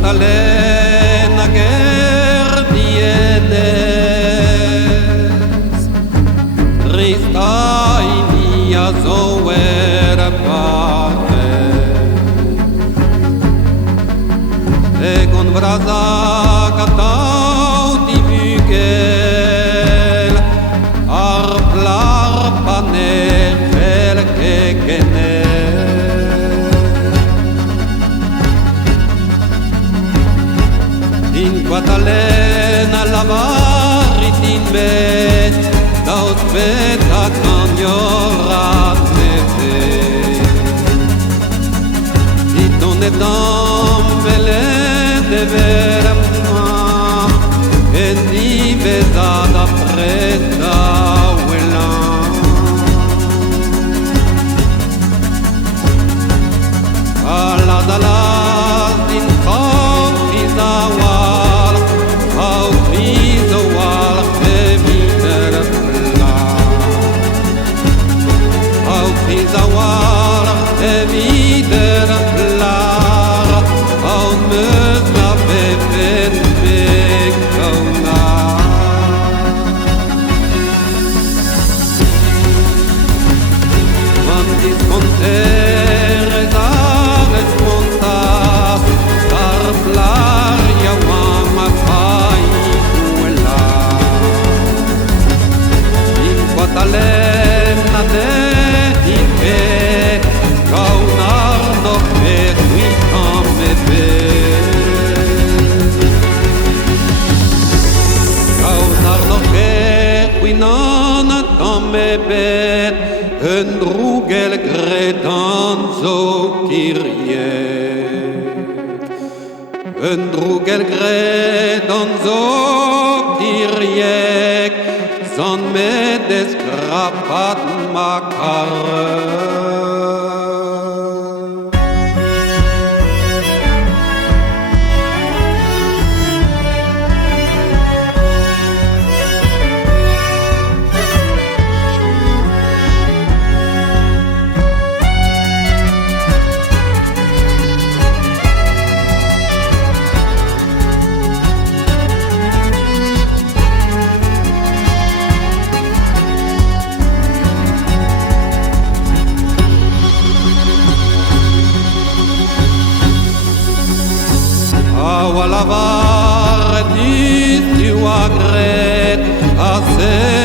Catalena Gerdienes Tristai mia zoera parte E con brasa catau di Miguel Arplar panel che gene In Catalena lavari din bet Daut beta caniorat neve Di donne dambele de verma E di besada preta uela Alla dalla din cofi zawal Au crizo wal khemiter la Au crizo wal khemiter la Au mezna befen bekona Mandis contere zares montas Tarplar ya mama fai kuela In Catalena de inve Kaunar no pe qui come be Kaunar no pe qui non come be Un rugel gredanzo kirie Un drugel gredanzo kiriek Zon me desgrapat makare A lavar di tua gret a se